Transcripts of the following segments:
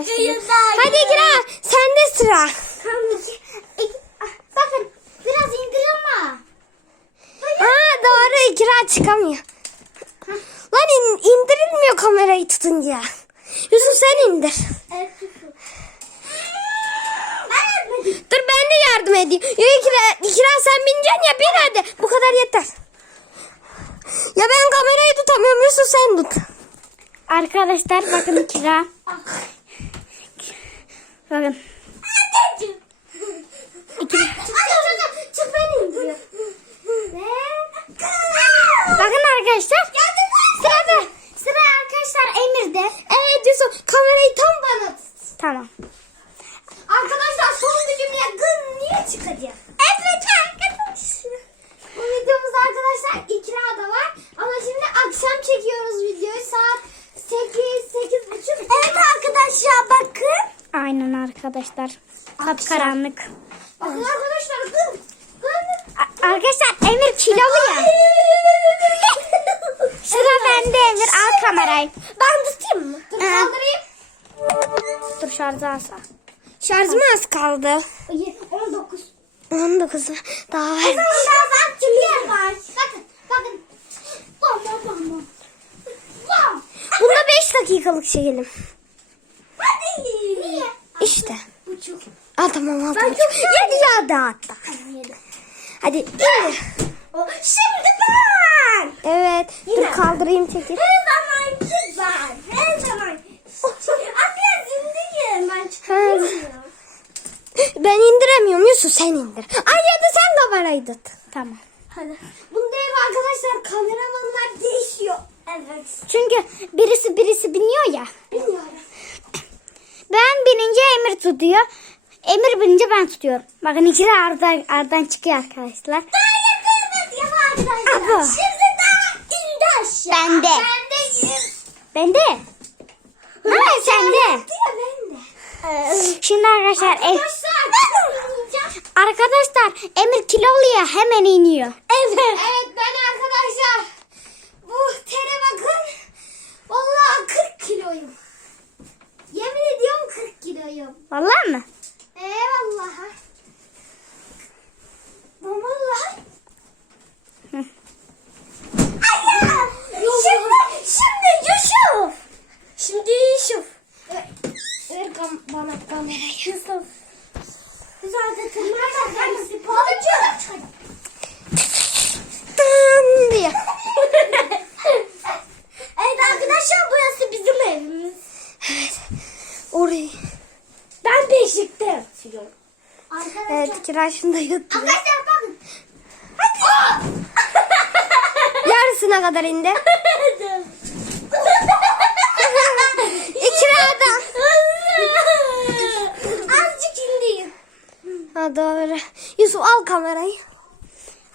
yakınlaştırdım. Hadi Kira sende sıra. Ah, Bakın biraz indir ama. Aa doğru Kira çıkamıyor. Lan in- indirilmiyor kamerayı tutunca. Yusuf sen indir. Evet. Ben. Dur ben de yardım edeyim. Kira, Kira sen bineceksin ya bin hadi. Bu kadar yeter. Ya ben kamerayı tutamıyorum Yusuf sen tut. Arkadaşlar bakın kira. Bakın. İki. Çık çık çık ben indiriyorum. Ve. Bakın arkadaşlar. Sırada. Sıra arkadaşlar Emir'de. Evet Yusuf kamerayı tam bana tut. Tamam. Arkadaşlar son gücümle gın niye çıkacak? Evet arkadaşlar. Bu videomuzda arkadaşlar ikra da var. Ama şimdi akşam çekiyoruz videoyu. Saat 8, 8 buçuk. Evet arkadaşlar bakın. Aynen arkadaşlar. Kapkaranlık. Bakın arkadaşlar. A- Arkadaşlar Emir kilolu ya. Sıra bende Emir al kamerayı. Ben tutayım mı? Dur kaldırayım. Dur şarjı alsa. Şarjım az kaldı. 19. 19 daha var. Daha var çünkü var. Bakın bakın. Bom bom bom bom. Bom. Bunda 5 dakikalık çekelim. Hadi. Niye? İşte. Buçuk. Aa tamam altı Ben çok ya hatta. Yedi. Hadi indir. Şimdi ben. Evet. Yine. Dur kaldırayım çekil. Her zamanki ben. Her zaman. Anne zindiyim ben çıkamıyorum. Ben indiremiyorum Yusuf sen indir. Ay ya da sen kamerayı tut. Tamam. Hadi. Bunda hep arkadaşlar kameramanlar değişiyor. Evet. Çünkü birisi birisi biniyor ya. Bilmiyorum. Ben binince Emir tutuyor. Emir binince ben tutuyorum. Bakın ikisi aradan, aradan çıkıyor arkadaşlar. Daha yakınız ya arkadaşlar. Aha. Şimdi daha indi aşağı. Bende. Bendeyim. Bende. Ha sende. Ya ben de. Şimdi arkadaşlar e- Arkadaşlar ben oynayacağım. arkadaşlar Emir kilolu ya hemen iniyor. Evet. Evet ben arkadaşlar bu tere bakın. Vallahi 40 kiloyum. Yemin ediyorum 40 kiloyum. Vallahi mı? Eyvallah. Vallahi. Hı. Ayağım. Şimdi, şimdi Yusuf. Şimdi Yusuf. Ver, ver kam- bana kamerayı. Yusuf. Zaten tırmanmaz. Ben sporcu. Dın diye. evet arkadaşlar burası bizim evimiz. Orayı. Ben beşikte yatıyorum. Arkadaşlar. Şunda yatıyor. Arkadaşlar bakın. Hadi. Yarısına kadar indi. İkirada. Azıcık indiyim. Ha doğru. Yusuf al kamerayı.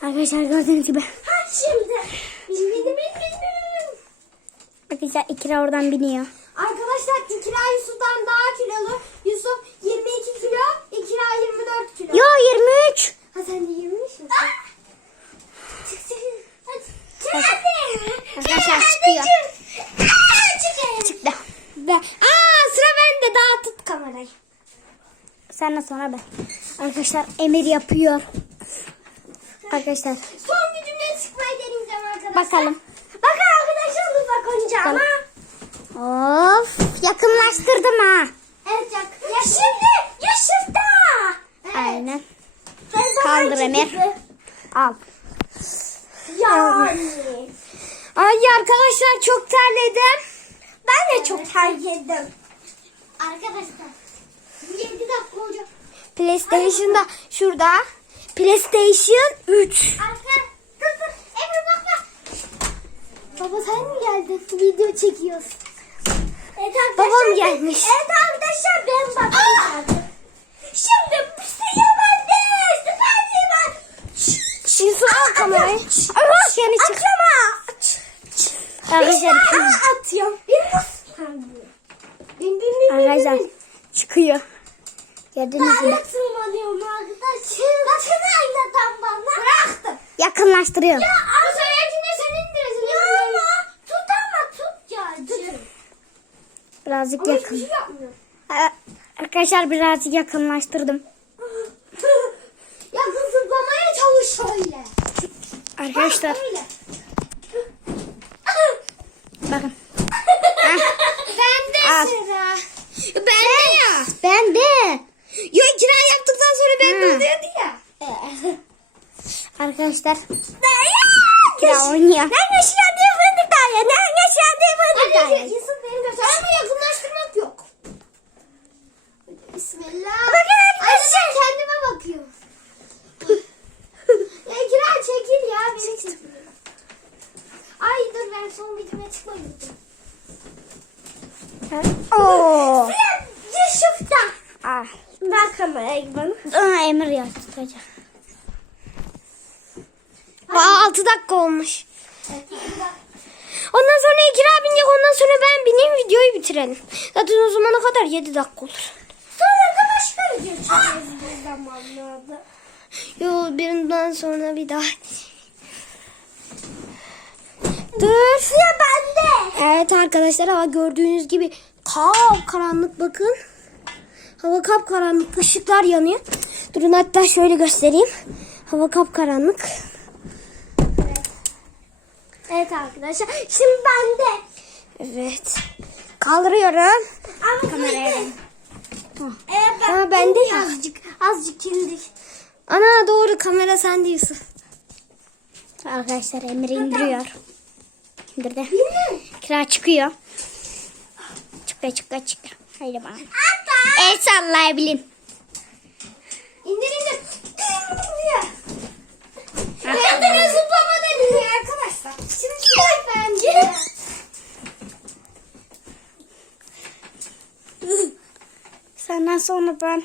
Arkadaşlar gördüğünüz gibi. Ha şimdi. Bin bin bin bin bin. Arkadaşlar ikra oradan biniyor. Arkadaşlar İkra Yusuf'tan daha kilolu. Yusuf 22 kilo, İkra 24 kilo. Yo 23. Ha sen de 23 misin? Çık çık. Hadi. Çık hadi. Arkadaşlar Çık, çıkıyor. çık. Çık. Çıktı. Aa sıra bende daha tut kamerayı. Senden sonra ben. Arkadaşlar Emir yapıyor. Arkadaşlar Son gücümle çıkmayı deneyeceğim arkadaşlar. bakalım. Bakın arkadaşlar önce ama. Bakalım. Of yakınlaştırdım ha. Evet ya, ya şimdi. Aynen. Kaldır Emir. Al. Yani. Ay arkadaşlar çok terledim. Ben de çok terledim. Arkadaşlar. 7 dakika olacak. PlayStation'da şurada. PlayStation 3. Arka. Dur dur. Emre bak bak. Baba sen mi geldin? Video çekiyoruz. Evet arkadaşlar. Babam gelmiş. Evet arkadaşlar ben bakacağım. Şimdi bu sıra bende. Süper ben. Yusuf al kamerayı. Seni çık. Atlama. Arkadaşlar, atıyorum. Arkadaşlar çıkıyor. Gibi. Ben tırmanıyorum arkadaşlar. Bakın aynadan bana. Bıraktım. Yakınlaştırıyorum. Ya ama söylediğinde sen indirirsin. Ya ama tut ama tut ya. Tut. Birazcık Ama hiçbir yakın. şey yapmıyor. Ha, Arkadaşlar birazcık yakınlaştırdım. Ya kız zıplamaya çalış şöyle. Arkadaşlar bakın. Bende Al. sıra. Bende ya. Ben de. Yo kira yaptıktan sonra ben Hı. de oluyordu ya. Arkadaşlar. Ya oynuyor. Ben yaşayan diye fındık daha ya. Ben yaşayan diye fındık daha Anne ya. Yusuf beni göster ama yakınlaştırmak yok. Bismillah. Bakın Anne arkadaşlar. ben kendime bakıyorum. ya Kira çekil ya beni çekil. Ay dur ben son videoya çıkmayayım. Oo. Yusuf da. Ah. Ben kamerayı bana. Aa, Emir ya tutacak. Aa 6 dakika olmuş. Ondan sonra ikra binecek ondan sonra ben bineyim videoyu bitirelim. Zaten o zamana kadar 7 dakika olur. Sonra da başka video çekeriz bu zamanlarda. Yo birinden sonra bir daha. Dur. Ya bende. Evet arkadaşlar hava gördüğünüz gibi kap karanlık bakın. Hava kap karanlık ışıklar yanıyor. Durun hatta şöyle göstereyim. Hava kap karanlık. Evet arkadaşlar. Şimdi bende. Evet. Kaldırıyorum. Ama verin. Evet ben, Ha, bende ya. Azıcık, azıcık indik. Ana doğru kamera sende Yusuf. Arkadaşlar Emir indiriyor. İndirdi. Bilmiyorum. Kira çıkıyor. Çıkıyor çıkıyor çıkıyor. Haydi bana. El sallayabilin. İndir indir. Ya. Ha. Kendine zıplama deniyor arkadaşlar. Şimdi sıra bende. Senden sonra ben.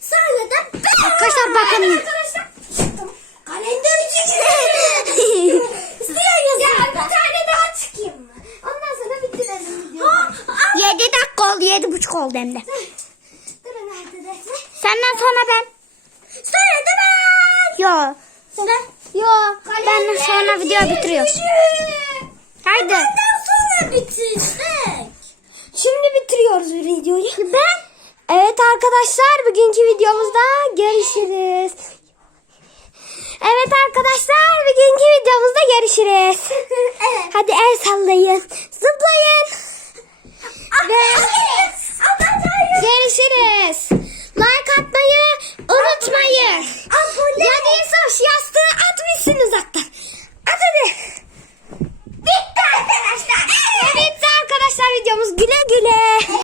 Sonra da ben. Arkadaşlar bakın. Arkadaşlar çıktım. Kalender çıkıyor. Sıra yazıyor. Ya bir tane daha çıkayım mı? Ondan sonra bitirelim videoyu. 7 dakika oldu. Yedi buçuk oldu hem de. Durun arkadaşlar. Senden sonra ben. Sonra da ben. Yo. Sen. Yo. Benden sonra video bitiriyor. Haydi. Benden sonra bitirsek. Şimdi bitiriyoruz videoyu. Ben Evet arkadaşlar bugünkü videomuzda görüşürüz. Evet arkadaşlar bugünkü videomuzda görüşürüz. evet. Hadi el sallayın. Zıplayın. Ve görüşürüz. Like atmayı unutmayın. Abone. Yanıysa şu yastığı atmışsınız.